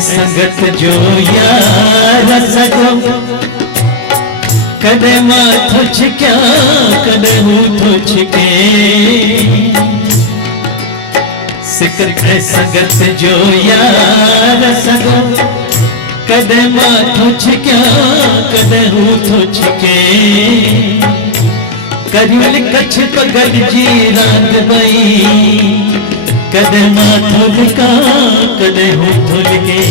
संगत जो यार सगो कदे माथो छिक्या कदे हूँ तो छिके सिकत संगत जो यार सगो कदे माथो छिक्या कदे हूँ तो छिके करियल कच्छ पगल जी रात बई कदे माथो लिका कदे हूँ तो लिके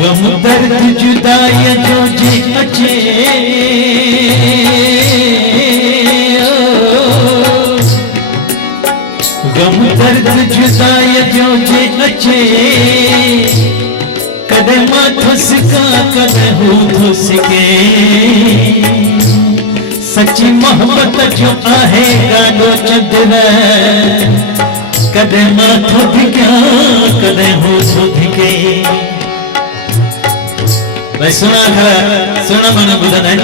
गम दर्द जुदाई जो जे अचे गम दर्द जुदाई जो जे अचे कदे माथो सिका कदे हूँ तो सिके सच्ची मोहब्बत जो आहे गानो चंदर कदे माथो धिक्या कदे हूँ तो धिके भाई सुना खरा सुना माना बुधन है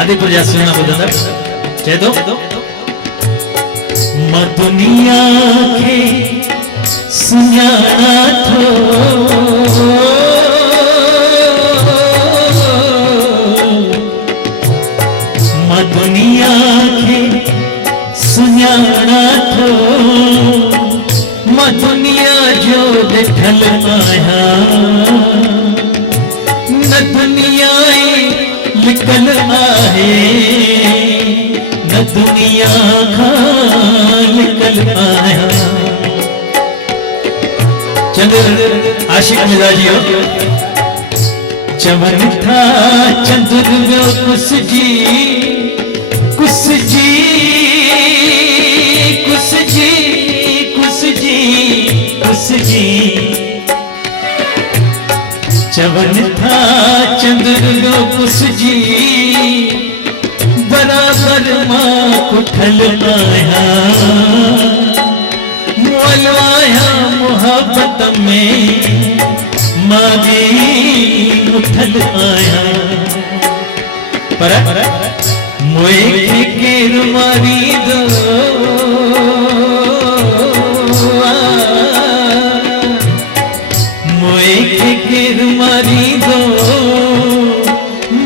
आदिपुर जा सुना बुधन चे दो मां दुनिया के सुनाना थो मां दुनिया के सुनाना थो मां दुनिया जो दिठल आया न दुनिया लिखल आहे न दुनिया खां लिखल आया चंद्र आशिक मिजाजी हो चमन था चंद्र में कुछ जी कुछ जी कुछ जी कुछ जी कुछ जी चवन था चंद्र लो कुछ जी बराबर मां कुठल आया मोल आया मोहब्बत में मां भी उठल आया पर मोए के रुमारी दो मारी दो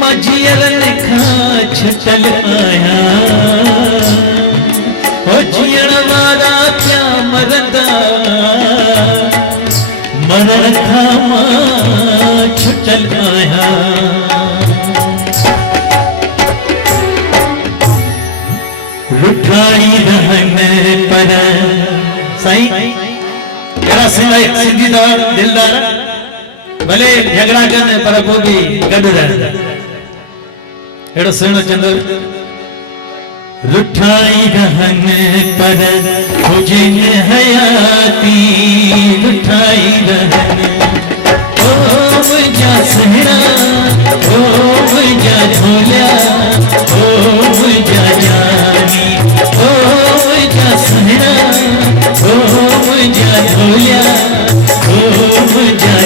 मजियरन खा छटल आया हो जियण वारा क्या मरदा मरण खा मां छटल आया रुठाई रहन पर सही मेरा सिंधी दिलदार भले झगड़ा करने पर को भी गड रहे एड़ो सुनो चंदर रुठाई रहन पर हुजिन हयाती रुठाई रहन ओ मुझा सहरा ओ मुझा झोलिया ओ मुझा जानी ओ मुझा सहरा ओ मुझा झोलिया ओ मुझा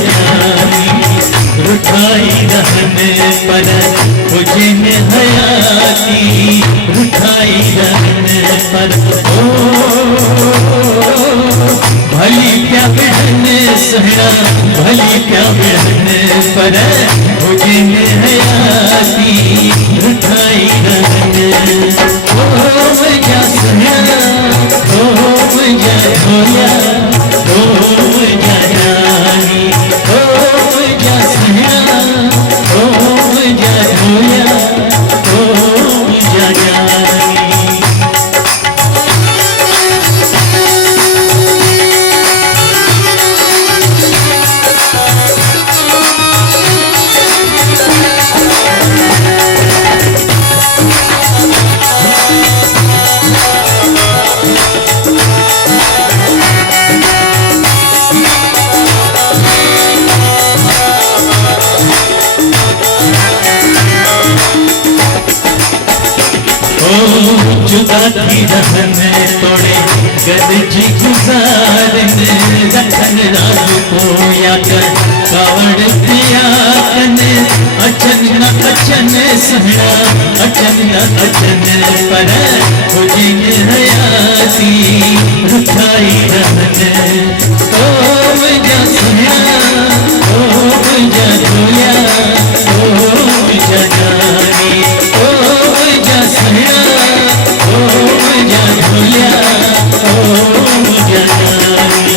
रुठाई रहन पर हुजिन हयाती रुठाई रहन पर ओ भली क्या बहन सहरा भली क्या बहन पर हुजिन हयाती रुठाई रहन ओ मुझा सहरा ओ मुझा झोलिया ओ मुझा जानी ओ मुझा सहरा ओ मुझा झोलिया ओ मुझा जानी जुदा थी रहन तोड़े गद जी गुजारन रखन राज को या कर कावड़ पिया कन अचन न अचन सहरा अचन न अचन पर हुजिन हयाती रुठाई रहन सोया ओ जा झोलिया ओ जा जानी ओ जा सोया ओ जा झोलिया ओ जा जानी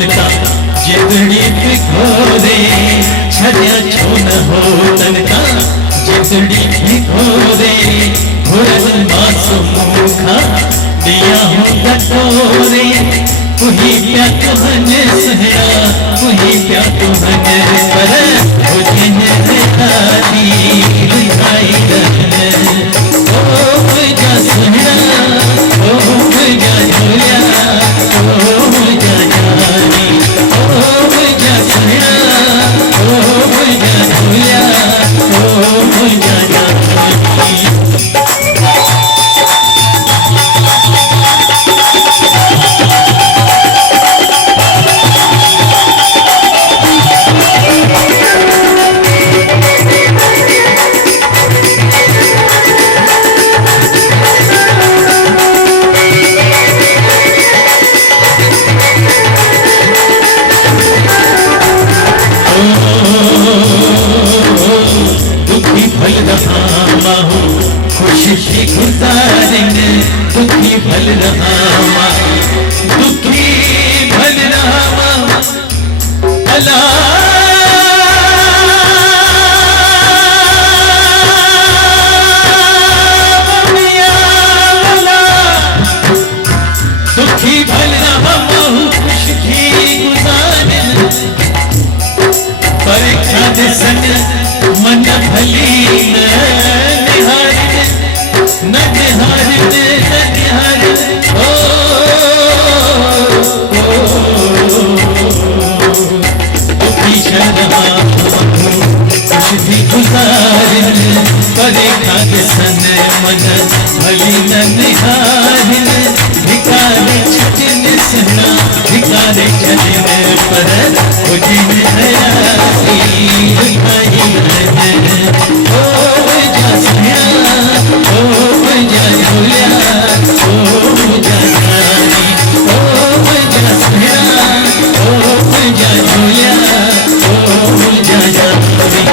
जितड़ी भिगोरे छड़िया छून हो तनका जितड़ी भिगोरे घुरन मासूम खा दिया हूँ कटोरे तुही प्या तुहन सहरा तुही प्या तुहन पर तुझन खाती लिखाई रहन ओ जा सहरा ओ जा झोलिया ओ जा जानी ओ जा सहरा ओ जा झोलिया ओ जा जानी दुखी भल रहा माहू खुशी गुजारेंगे दुखी भल रहा माहू दुखी भल रहा माहू अला दुखी भल रहा माहू खुशी गुजारेंगे परीक्षा दे सन मन भली न निहारिन न निहारिन न निहारिन ओ दुखी शर्मा कुछ भी गुजारिन परीक्षा दे सन मन भली न निहारिन भिकारे छटिन सहना भिकारे छटिन पर उजिन हयाती लिखाई रहन ओ जा सहना ओ जा झोलिया ओ जा जानी ओ जा सहना ओ जा झोलिया ओ जा जानी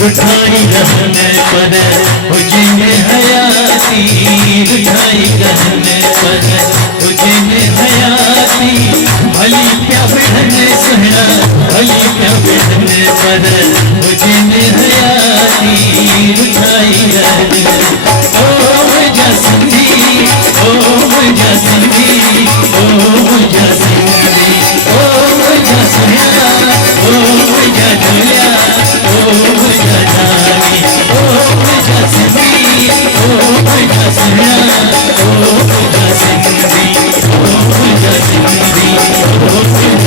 रुठाई रहन पर उजिन हयाती रुठाई रहन पर उजिन हयाती भली प्या बिढ़न सहना भली प्या बिढ़न पर उजिन हयाती रुठाई रहन ओ जा सिंधी ओ जा सिंधी ओ जा सिंधी ओ जा सहना ओ जा झोलिया ओ जा जानी ओ जा सिंधी ओ जा सहना ओ जा सिंधी ओ जा सिंधी ओ